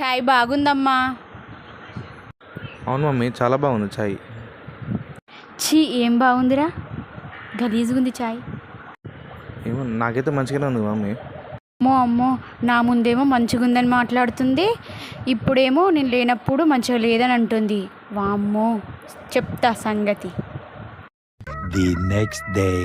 చాయ్ బాగుందమ్మా. అవును మమ్మీ, చాలా బాగుంది చాయ్. ఛీ, ఏం బాగుందిరా, గలీజుగుంది చాయ్. ఏమో నాకైతే మంచిగానే ఉంది మమ్మీ. అమ్మో అమ్మో, నా ముందేమో మంచిగుందని మాట్లాడుతుంది, ఇప్పుడేమో నేను లేనప్పుడు మంచిగా లేదని అంటుంది. వామ్మో, చెప్తా సంగతి. The next day.